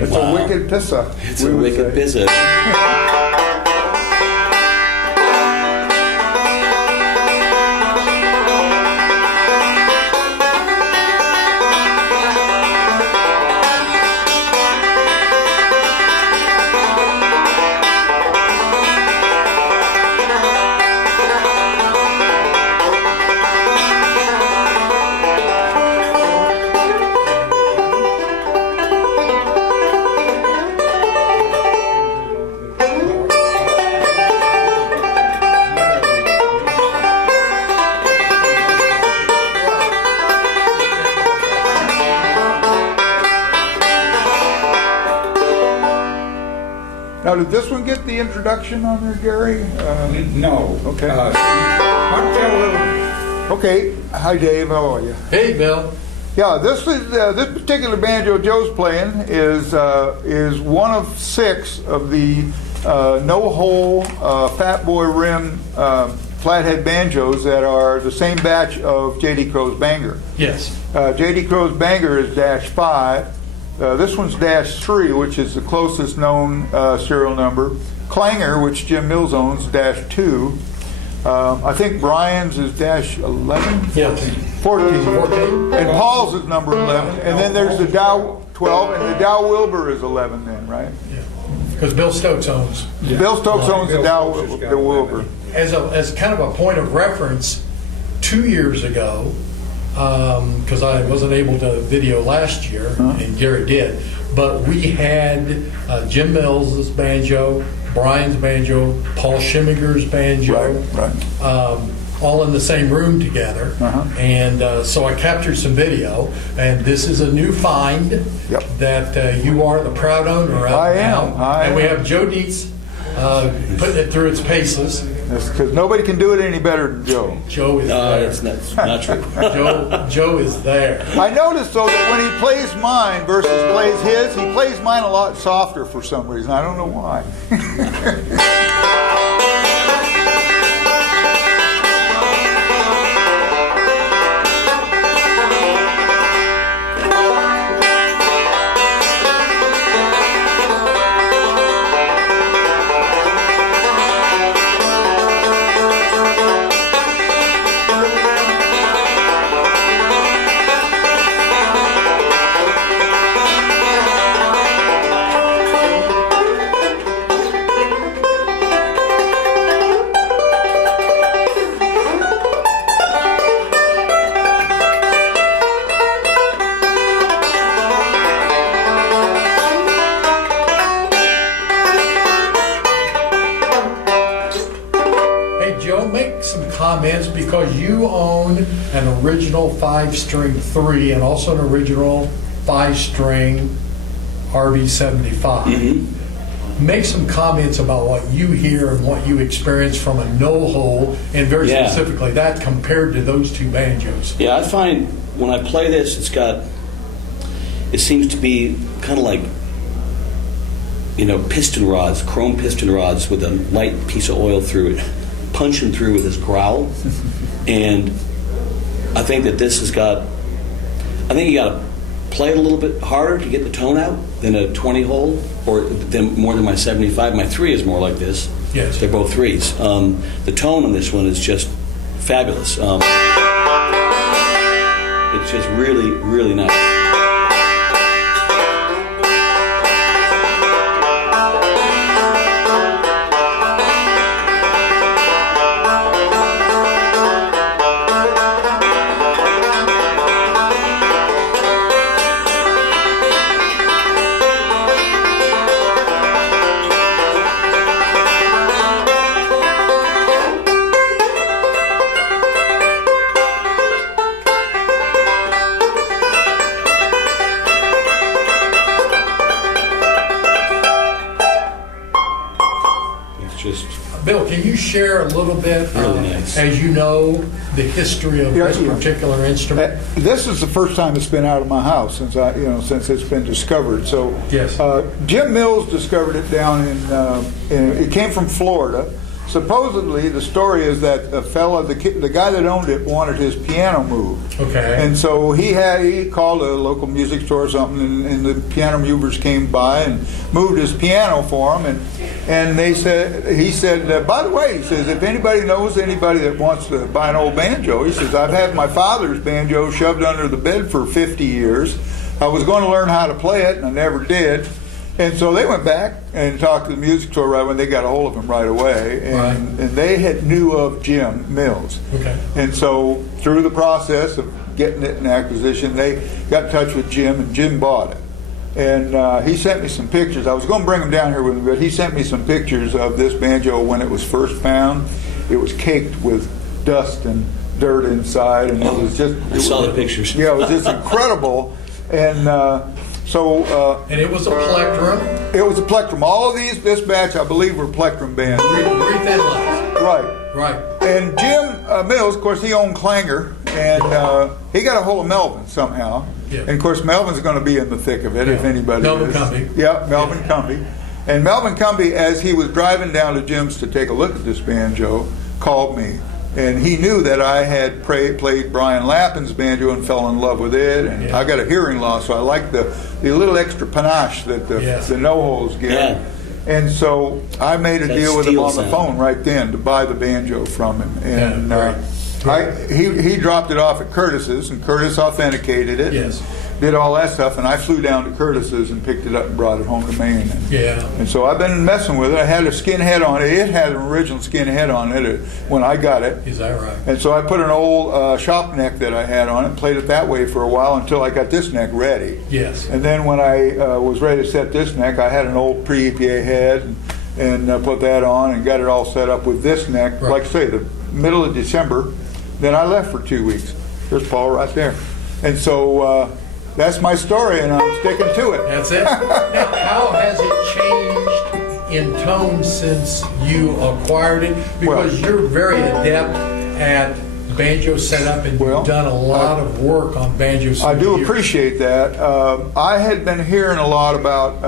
It's a wicked pissa. It's a wicked pissa. Now, did this one get the introduction on there, Gary? No. Okay. Why don't you tell a little? Okay. Hi, Dave. How are you? Hey, Bill. Yeah, this particular banjo Joe's playing is one of 6 of the no-hole fat boy rim flathead banjos that are the same batch of J.D. Crow's Banger. Yes. J.D. Crow's Banger is -5. This one's -3, which is the closest known serial number. Clanger, which Jim Mills owns, -2. I think Brian's is -11? Yes. 14. And Paul's is number 11. And then there's the Dow 12, and the Dow Wilbur is 11 then, right? Yeah. Because Bill Stokes owns. Bill Stokes owns the Dow the Wilbur. As kind of a point of reference, 2 years ago, because I wasn't able to video last year, and Gary did, but we had Jim Mills' banjo, Brian's banjo, Paul Schimminger's banjo, Right. all in the same room together. And so I captured some video, and this is a new find that you are the proud owner of. I am. And we have Joe Deetz putting it through its paces. Because nobody can do it any better than Joe. Joe is No, there. it's not true. Joe is there. I noticed, though, that when he plays mine versus plays his, he plays mine a lot softer for some reason. I don't know why. Because you own an original 5-string 3 and also an original 5-string RB75. Make some comments about what you hear and what you experience from a no-hole, and very specifically that compared to those 2 banjos. Yeah, I find when I play this, it seems to be kind of like, piston rods, chrome piston rods with a light piece of oil through it, punching through with this growl. And I think that this has got, I think you got to play it a little bit harder to get the tone out than a 20 hole, or more than my 75. My 3 is more like this. Yes. They're both 3s. The tone on this one is just fabulous. It's just really, really nice. Bill, can you share a little bit, Really nice. as you know, the history of this particular instrument? This is the first time it's been out of my house since it's been discovered. So yes. Jim Mills discovered it down in it came from Florida. supposedly the story is that the guy that owned it wanted his piano moved. Okay. And so he called a local music store or something, and the piano movers came by and moved his piano for him. And he said, by the way, he says, if anybody knows anybody that wants to buy an old banjo, he says, I've had my father's banjo shoved under the bed for 50 years. I was going to learn how to play it, and I never did. And so they went back and talked to the music store right when they got a hold of him right away. And they had knew of Jim Mills. Okay. And so through the process of getting it in acquisition, they got in touch with Jim, and Jim bought it. And he sent me some pictures. I was going to bring them down here with me, but he sent me some pictures of this banjo when it was first found. It was caked with dust and dirt inside, and it was just... I saw the pictures. Yeah, it was just incredible. And and it was a plectrum. it was a plectrum. All of this batch, I believe, were plectrum bands. Three thin lines. Right. Right. And Jim Mills, of course, he owned Clanger, and he got a hold of Melvin somehow. Yeah. And of course, Melvin's going to be in the thick of it, if anybody Melvin is. Cumbie. Yeah, Melvin Cumbie. And Melvin Cumbie, as he was driving down to Jim's to take a look at this banjo, called me. And he knew that I had played Brian Lappin's banjo and fell in love with it. And I got a hearing loss, so I like the little extra panache that the no-holes give. Yeah. And so I made a That deal with him steel on the sound. phone right then to buy the banjo from him. And he dropped it off at Curtis's, and Curtis authenticated it. Yes. Did all that stuff, and I flew down to Curtis's and picked it up and brought it home to Maine. And so I've been messing with it. I had a skin head on it. It had an original skin head on it when I got it. Is that right? And so I put an old shop neck that I had on it and played it that way for a while until I got this neck ready. Yes. And then when I was ready to set this neck, I had an old pre-EPA head and put that on and got it all set up with this neck. Right. Like I say, the middle of December. Then I left for 2 weeks. There's Paul right there. And so that's my story, and I'm sticking to it. That's it. Now, how has it changed in tone since you acquired it? Because you're very adept at banjo setup, and you've done a lot of work on banjos. I do appreciate that. I had been hearing a lot about,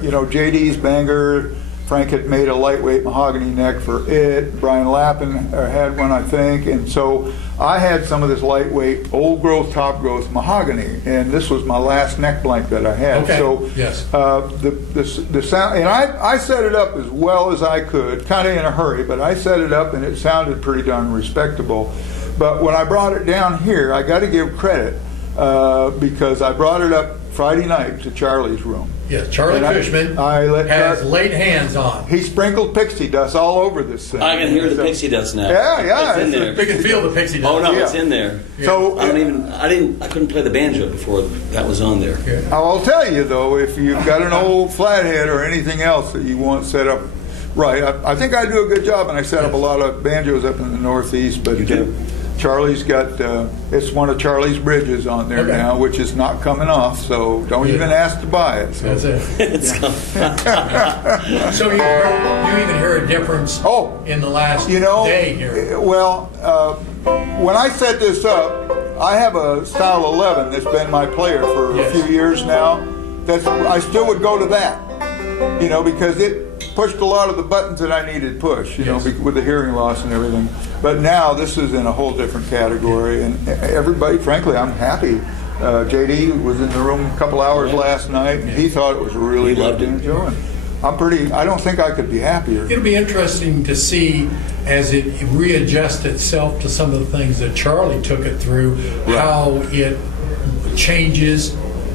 JD's Banger. Frank had made a lightweight mahogany neck for it. Brian Lappin had one, I think. And so I had some of this lightweight, old growth, top growth mahogany. And this was my last neck blank that I had. Okay. So yes. The sound, and I set it up as well as I could, kind of in a hurry, but I set it up and it sounded pretty darn respectable. But when I brought it down here, I got to give credit because I brought it up Friday night to Charlie's room. Yes, Charlie Fishman has laid hands on. He sprinkled pixie dust all over this thing. I can hear the pixie dust now. Yeah, it's in there. We can feel the pixie dust. Oh no, it's in there. So I couldn't play the banjo before that was on there. I'll tell you though, if you've got an old flathead or anything else that you want set up right, I think I do a good job, and I set up a lot of banjos up in the Northeast. But Charlie's got, it's one of Charlie's bridges on there now, which is not coming off, so don't even ask to buy it. So. That's it. It's coming. So you even hear a difference in the last day here? Well, when I set this up, I have a style 11 that's been my player for a few years now. I still would go to that, because it pushed a lot of the buttons that I needed pushed, with the hearing loss and everything. But now this is in a whole different category, and everybody, frankly, I'm happy. JD was in the room a couple hours last night, and he thought it was a really good banjo. And I don't think I could be happier. It'll be interesting to see as it readjusts itself to some of the things that Charlie took it through, how it changes.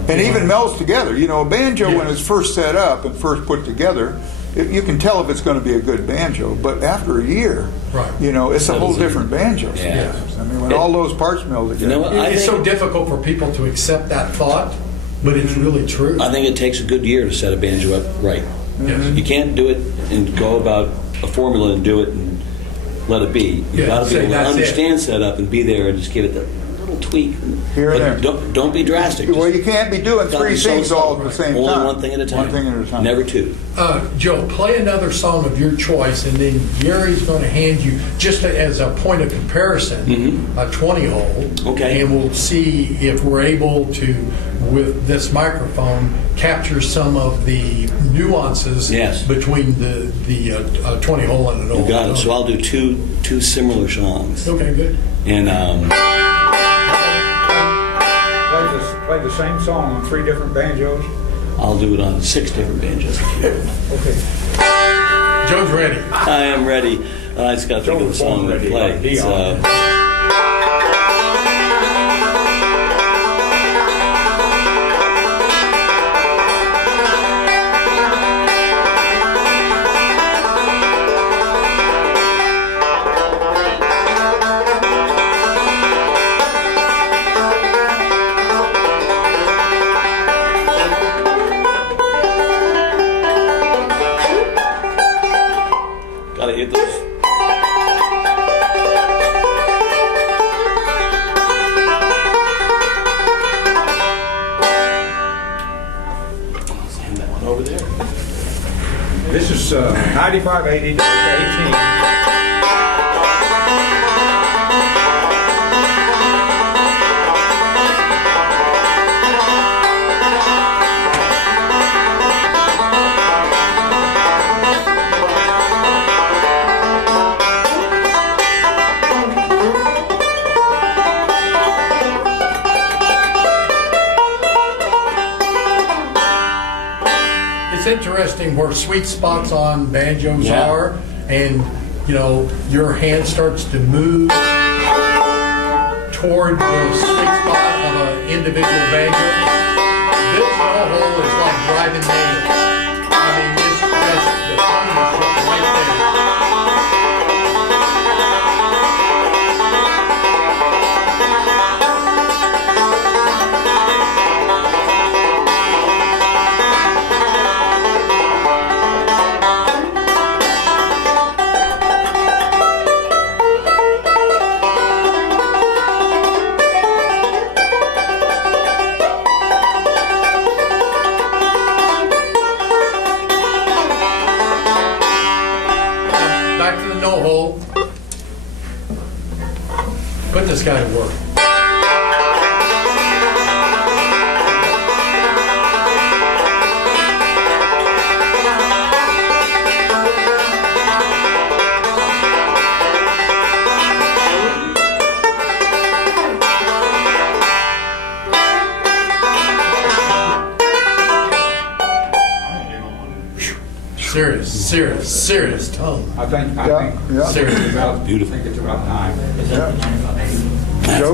And even melds together. A banjo when it's first set up and first put together, you can tell if it's going to be a good banjo, but after a year, it's a whole different banjo. Yeah. I mean, when all those parts meld together. It's so difficult for people to accept that thought, but it's really true. I think it takes a good year to set a banjo up right. Yes. You can't do it and go about a formula and do it and let it be. You've got to be able to understand setup and be there and just give it the little tweak. here and But there. don't be drastic. Well, Just you can't be doing cut three and sew things all at stuff. the same Only time. one thing at a time. One thing at a time. Never two. Joe, play another song of your choice, and then Gary's going to hand you, just as a point of comparison, a 20-hole. Okay. And we'll see if we're able to, with this microphone, capture some of the nuances Yes. between the 20-hole and an old. You got it. So I'll do two similar songs. Okay, good. And Play the same song on 3 different banjos. I'll do it on 6 different banjos. Okay. Joe's ready. I am ready. I just got to think of the song to play. It's, gotta hit those. Hand that one over there. This is 9580 to 18. It's interesting where sweet spots on banjos Yeah. are, and your hand starts to move toward the sweet spot of an individual banjo. This no-hole is like driving nails. I mean, it's just the penmanship right there. Back to the no-hole. Put this guy to work. Serious tone. I think Yeah. it's Yeah. about, Beautiful. I think it's about time. Joe?